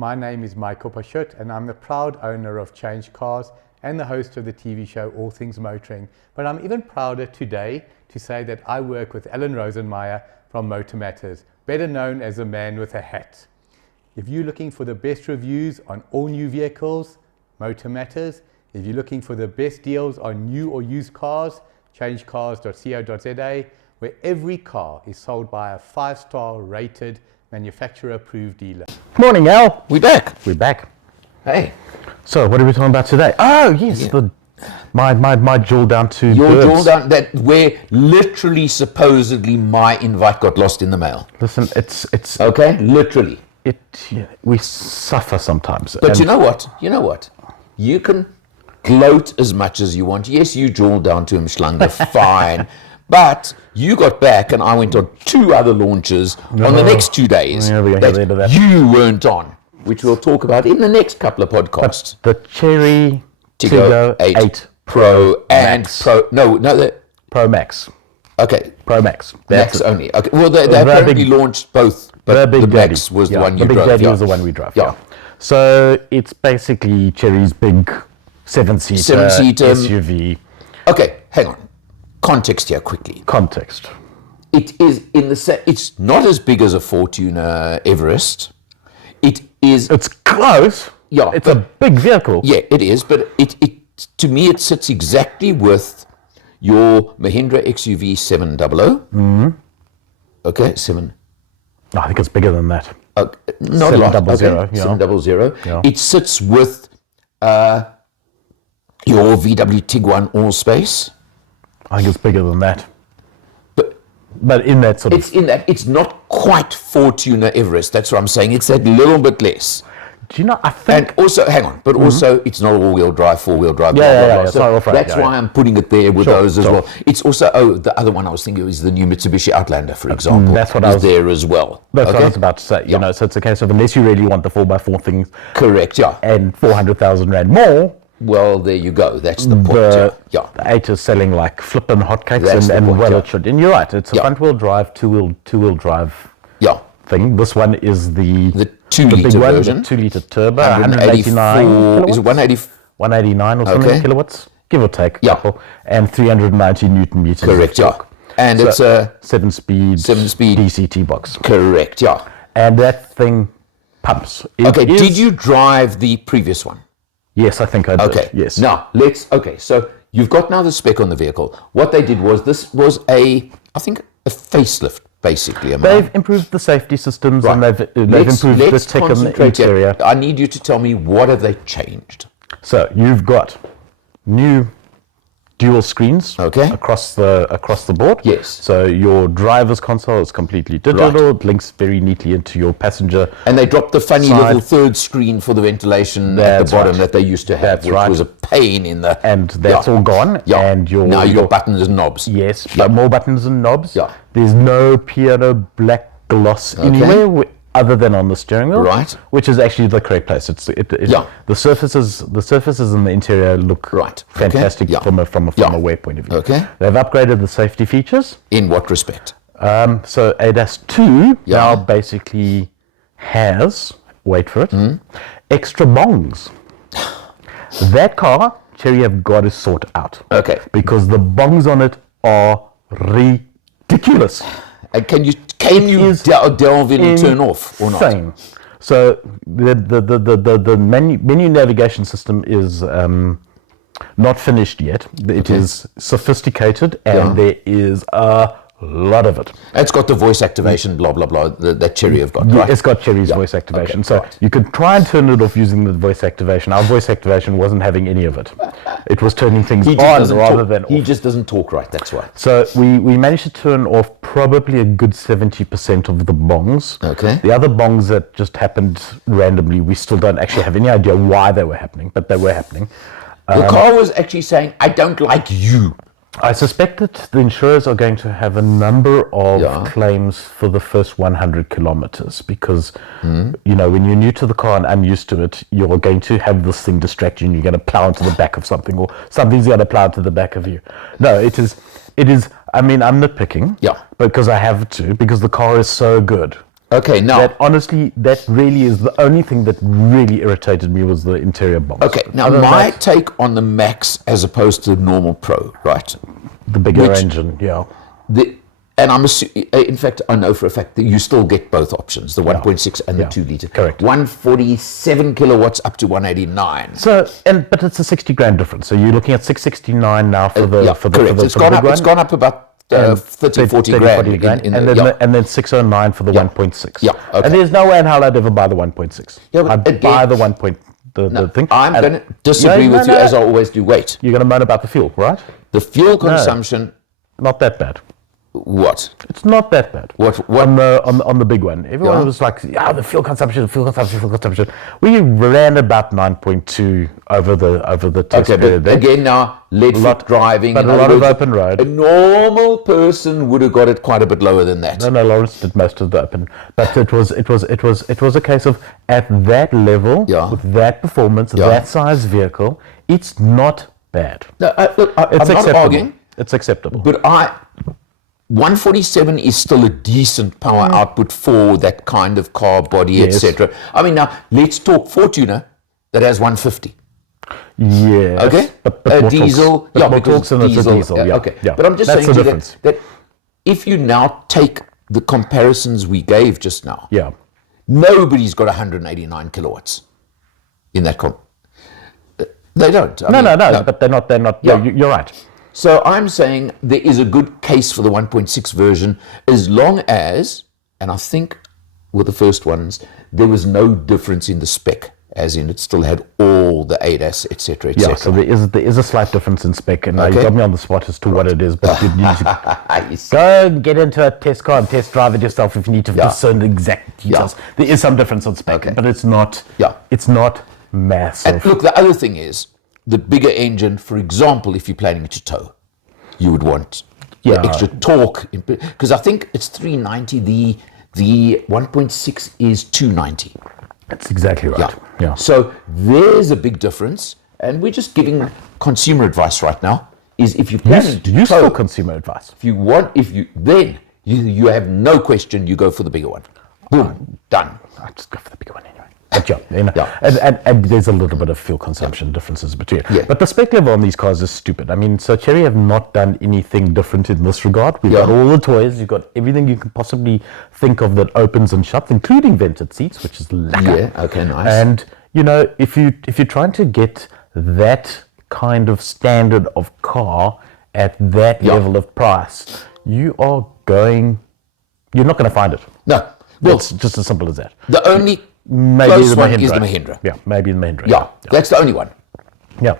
My name is Michael Pashut and I'm the proud owner of Change Cars and the host of the TV show All Things Motoring. But I'm even prouder today to say that I work with Alan Rosenmeyer from Motor Matters, better known as the man with a hat. If you're looking for the best reviews on all new vehicles, Motor Matters. If you're looking for the best deals on new or used cars, changecars.co.za, where every car is sold by a 5-star rated manufacturer approved dealer. Morning, Al. We're back. We're back. Hey. So, what are we talking about today? Oh, yes, Yeah. my jewel down to Your birds. jewel down, that where literally, supposedly, my invite got lost in the mail. Listen, it's Okay, literally. we suffer sometimes. But you know what? You can gloat as much as you want. Yes, you jewel down to him, Schlange, fine. But you got back, and I went on 2 other launches on the next 2 days Yeah, we're gonna get into that. you weren't on, which we'll talk about in the next couple of podcasts. The Chery Tiggo8 Pro and Max. Pro. No, the Pro Max. okay. Pro Max. Max it. only. Okay. Well, they The apparently big- launched both, but The Big the Daddy Max was the one you the Big drove. Daddy yeah. was the one we drove. Yeah. So it's basically Chery's big 7-seater Seven-seater. SUV. Okay, hang on. Context here quickly. Context. It is in the it's not as big as a Fortuner Everest. It is. It's close. Yeah, It's a big vehicle. Yeah, it is. But it to me it sits exactly with your Mahindra XUV 700. Mm-hmm. Okay, 7. I think it's bigger than that. Not a lot. 700, Okay, yeah. 700. Yeah. It sits with your VW Tiggo8 All Space. I think it's bigger than that. But But in that sort of... it's in that it's not quite Fortuner Everest. That's what I'm saying. It's that little bit less. Do you know, I think... And also, hang on, but also it's not all-wheel drive, 4-wheel drive. Yeah, blah, yeah, blah, yeah, blah. it's So not off-road, that's yeah, why yeah. I'm putting it there with Sure, those as sure. well. It's also the other one I was thinking is the new Mitsubishi Outlander, for example. that's what is I was- there as well. That's what I Okay? was about to say. Yeah. You know, so it's a case of unless you really want the 4x4 things Correct. Yeah. and 400,000 Rand more, Well, there you go. That's the point. the yeah. 8 is selling like flipping hotcakes, That's the and point, well, yeah. it should. And you're right, it's a Yeah. front-wheel drive, two-wheel drive Yeah. thing. This one is the The big 2-liter one, version. the 2-liter turbo, 189 184. Is it kilowatts? 180? 189 or something Okay. kilowatts, give or take a Yeah. couple, and 390 Newton meters. Correct. of Yeah. torque. And So, it's a 7-speed 7-speed. DCT box, correct. Yeah. and that thing pumps. It Okay. is- Did you drive the previous one? Yes, I think I did. Okay. Yes. Now so you've got now the spec on the vehicle. What they did was this was I think a facelift, basically. They've improved the safety systems, and they've improved the tech on the concentrate here. interior. I need you to tell me what have they changed. So you've got new dual screens Okay. across the board. Yes. So your driver's console is completely digital. It links very neatly into your passenger. And they dropped the funny Side. little third screen for the ventilation at That's the bottom right. that they used to have, That's which right. was a pain in the. And that's Yeah. all gone. Yeah. And now you got buttons and knobs. Yes, Yeah. more buttons and knobs. Yeah. There's no piano black gloss anywhere other than on the steering wheel. Right. Which is actually the correct place. Yeah. The surfaces in the interior look Right. Okay. fantastic Yeah. from Yeah. a wear point of view. Okay. They've upgraded the safety features. In what respect? So ADAS 2 Yeah. now basically has, wait for it, Hmm? extra bongs. That car, Chery have got to sort out. Okay. Because the bongs on it are ridiculous. And can you is delve in and turn off or not? Insane. So the menu navigation system is not finished yet. It is sophisticated, and there is a lot of it. It's got the voice activation, blah blah blah. That Chery have got. Yeah, Right. it's got Chery's voice activation. Okay, So right. you could try and turn it off using the voice activation. Our voice activation wasn't having any of it. It was turning things He just on doesn't rather talk. than He off. just doesn't talk right. That's why. So we managed to turn off probably a good 70% of the bongs. Okay. The other bongs that just happened randomly, we still don't actually have any idea why they were happening, but they were happening. The car was actually saying, "I don't like you." I suspect that the insurers are going to have a number of claims for the first 100 kilometers because, you know, when you're new to the car and unused to it, you're going to have this thing distract you and you're going to plow into the back of something, or something's going to plow into the back of you. No, it is, I mean, I'm nitpicking because I have to, because the car is so good. Okay, now that honestly, that really is the only thing that really irritated me was the interior box. Okay, now my take on the Max as opposed to the normal Pro, right? The bigger engine, yeah. And in fact, I know for a fact that you still get both options, the 1.6 and the 2 liter. Correct. 147 kilowatts up to 189. So, but it's a 60 grand difference. So you're looking at 669 now for the for the correct. For It's the gone big up. one. It's gone up about 30, 40 grand. And then 609 for the 1.6. Yeah, okay. And there's no way in hell I'd ever buy the 1.6. Yeah, but I'd buy the 1. The thing. I'm going to disagree with you as I always do. Wait. You're going to moan about the fuel, right? The fuel consumption. Not that bad. What? It's not that bad. What? On the big one, everyone was like, the fuel consumption. We ran about 9.2 over the test period. But again, now lead-foot driving, but a lot of open road. A normal person would have got it quite a bit lower than that. No, Lawrence did most of the open, but it was a case of at that level with that performance, that size vehicle, it's not bad. No, look, I'm not arguing. It's acceptable. But 147 is still a decent power output for that kind of car body, etc. I mean, now let's talk Fortuner that has 150. Yeah. Okay. But diesel. Because diesel. Okay. Yeah. But I'm just That's saying that if you now take the comparisons we gave just now, nobody's got 189 kilowatts in that They don't. No. But they're not. Yeah, you're right. So I'm saying there is a good case for the 1.6 version as long as, and I think with the first ones, there was no difference in the spec, as in it still had all the ADAS, etc., etc. Yeah, so there is a slight difference in spec, and you got me on the spot as to what it is, but you need to go and get into a test car and test drive it yourself if you need to discern the exact details. There is some difference on spec, but it's not massive. And look, the other thing is, the bigger engine, for example, if you're planning to tow, you would want the extra torque, because I think it's 390, the 1.6 is 290. That's exactly right. Yeah. So there's a big difference, and we're just giving consumer advice right now, is if you're planning to tow, useful consumer advice. Then you have no question, you go for the bigger one. Boom, done. I just go for the bigger one anyway. And there's a little bit of fuel consumption differences between it. But the spec level on these cars is stupid. I mean, so Chery have not done anything different in this regard. We've got all the toys. You've got everything you can possibly think of that opens and shuts, including vented seats, which is lekker. Yeah, okay, nice. And, if you're trying to get that kind of standard of car at that level of price, you're not going to find it. No. Well, it's just as simple as that. The only maybe close one is the Mahindra. Yeah, maybe the Mahindra. Yeah, that's the only one. Yeah.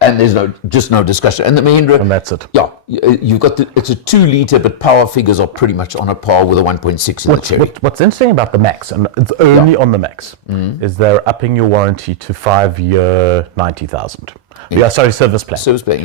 And there's just no discussion. And the Mahindra. And that's it. Yeah, you've got it's a 2 liter, but power figures are pretty much on a par with a 1.6 in the Chery. What's interesting about the Max, and it's only on the Max, is they're upping your warranty to 5-year 90,000. Sorry, service plan. Service plan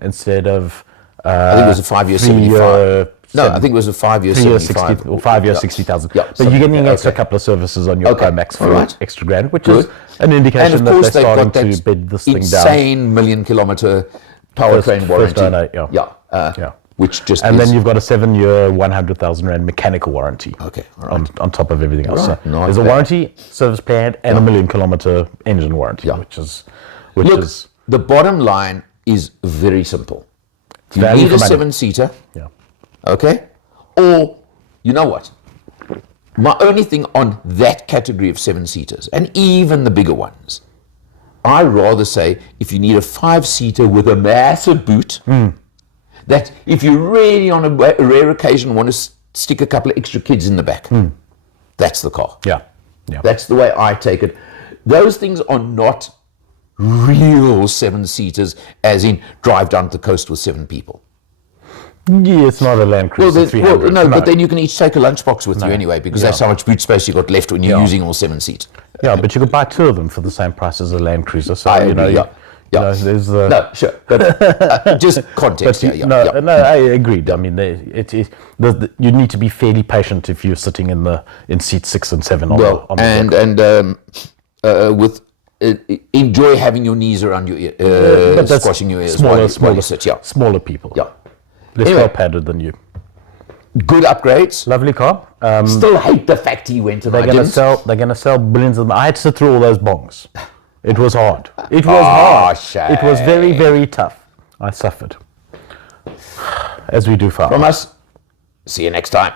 instead of. I think it was a 5-year 75. No, I think it was a 5-year 75. Or 5-year 60,000. Yeah, but you're getting an extra couple of services on your Pro Max for extra grand, which is an indication that they're starting to bid this thing down. Insane million-kilometer powertrain warranty. Which just and then you've got a 7-year 100,000 rand mechanical warranty. Okay, on top of everything else. Right, so there's a warranty, service plan, and a million-kilometer engine warranty, which is. The bottom line is very simple. You need a 7-seater. Yeah. Okay? Or, you know what? My only thing on that category of 7-seaters, and even the bigger ones, I rather say if you need a 5-seater with a massive boot, that if you really on a rare occasion want to stick a couple of extra kids in the back, that's the car. Yeah. That's the way I take it. Those things are not real 7-seaters, as in drive down the coast with 7 people. Yeah, it's not a Land Cruiser 300. No, but then you can each take a lunchbox with you anyway, because that's how much boot space you got left when you're using all 7 seats. Yeah, but you could buy 2 of them for the same price as a Land Cruiser. So there's no, sure, but just context. No, I agreed. I mean, you need to be fairly patient if you're sitting in seat 6 and 7 enjoy having your knees around your ear, squashing your ears. Smaller people. Yeah. Less well padded than you. Good upgrades. Lovely car. Still hate the fact he went and I didn't. They're gonna sell billions of them. I had to sit through all those bongs. It was hard. It was hard. Shame. It was very, very tough. I suffered. As we do for From us, see you next time.